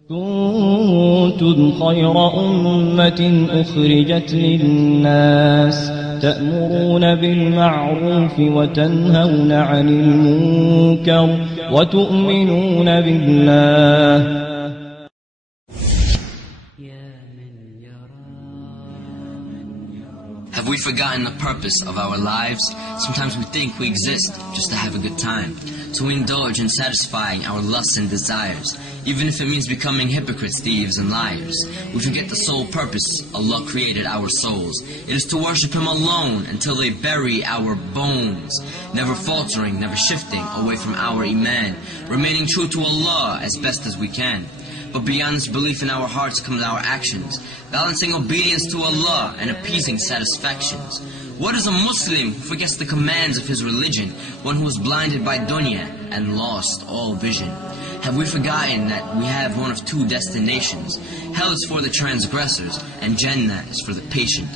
كنتم خير أمة أخرجت للناس تأمرون بالمعروف وتنهون عن المنكر وتؤمنون بالله. Have we forgotten the purpose of our lives? Sometimes we think we exist just to have a good time, so we indulge in satisfying our lusts and desires, even if it means becoming hypocrites, thieves, and liars. We forget the sole purpose Allah created our souls. It is to worship Him alone until they bury our bones, never faltering, never shifting away from our Iman, remaining true to Allah as best as we can. But beyond this belief in our hearts comes our actions, balancing obedience to Allah and appeasing satisfactions. What is a Muslim who forgets the commands of his religion, one who is blinded by Dunya and lost all vision? Have we forgotten that we have one of two destinations? Hell is for the transgressors, and Jannah is for the patient.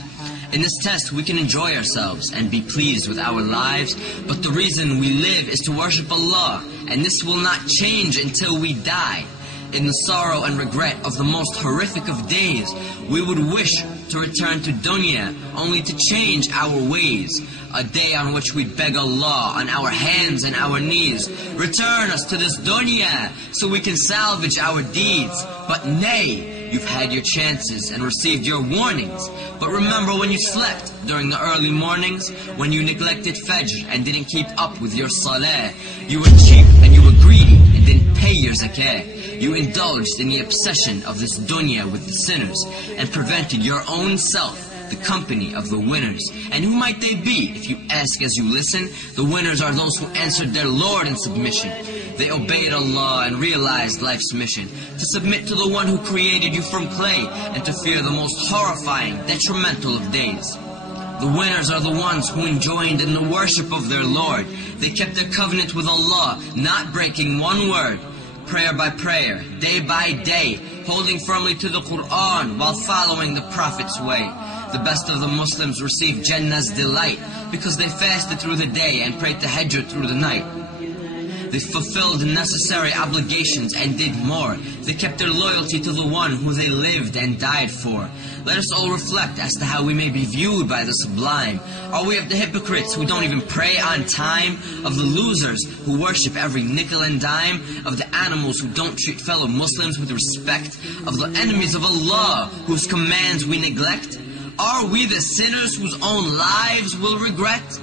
In this test, we can enjoy ourselves and be pleased with our lives, but the reason we live is to worship Allah, and this will not change until we die. In the sorrow and regret of the most horrific of days, we would wish to return to Dunya, only to change our ways. A day on which we beg Allah on our hands and our knees, return us to this Dunya, so we can salvage our deeds. But nay, you've had your chances and received your warnings. But remember when you slept during the early mornings, when you neglected Fajr and didn't keep up with your Salah. You were cheap and you were greedy and didn't pay your Zakah. You indulged in the obsession of this Dunya with the sinners, and prevented your own self the company of the winners. And who might they be? If you ask as you listen, the winners are those who answered their Lord in submission. They obeyed Allah and realized life's mission, to submit to the one who created you from clay, and to fear the most horrifying, detrimental of days. The winners are the ones who enjoined in the worship of their Lord. They kept their covenant with Allah, not breaking one word. Prayer by prayer, day by day, holding firmly to the Quran while following the Prophet's way. The best of the Muslims received Jannah's delight because they fasted through the day and prayed tahajjud through the night. They fulfilled necessary obligations and did more. They kept their loyalty to the one who they lived and died for. Let us all reflect as to how we may be viewed by the sublime. Are we of the hypocrites who don't even pray on time? Of the losers who worship every nickel and dime? Of the animals who don't treat fellow Muslims with respect? Of the enemies of Allah whose commands we neglect? Are we the sinners whose own lives will regret?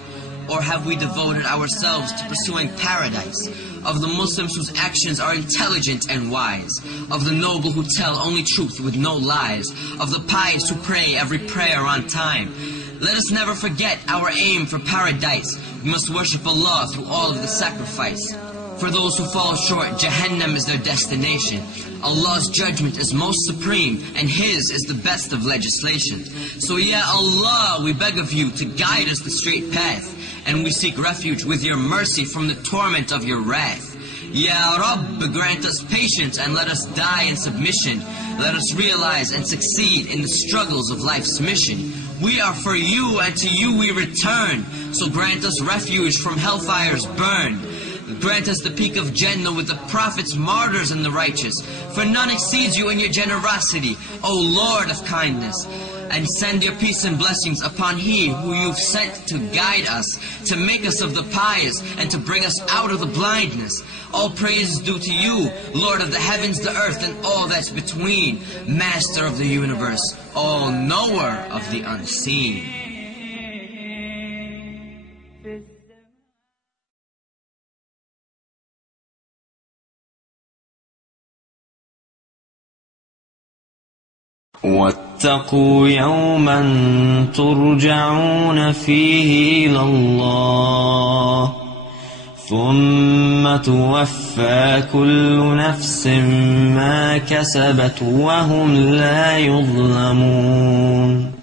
Or have we devoted ourselves to pursuing paradise? Of the Muslims whose actions are intelligent and wise? Of the noble who tell only truth with no lies? Of the pious who pray every prayer on time? Let us never forget our aim for paradise. We must worship Allah through all of the sacrifice. For those who fall short, Jahannam is their destination. Allah's judgment is most supreme, and His is the best of legislation. So Ya Allah, we beg of you to guide us the straight path, and we seek refuge with your mercy from the torment of your wrath. Ya Rabb, grant us patience and let us die in submission. Let us realize and succeed in the struggles of life's mission. We are for you, and to you we return. So grant us refuge from hellfire's burn. Grant us the peak of Jannah with the prophets, martyrs, and the righteous. For none exceeds you in your generosity, O Lord of kindness. And send your peace and blessings upon He who you've sent to guide us, to make us of the pious, and to bring us out of the blindness. All praise is due to you, Lord of the heavens, the earth, and all that's between, Master of the universe, all knower of the unseen. واتقوا يوما ترجعون فيه إلى الله ثم توفى كل نفس ما كسبت وهم لا يظلمون.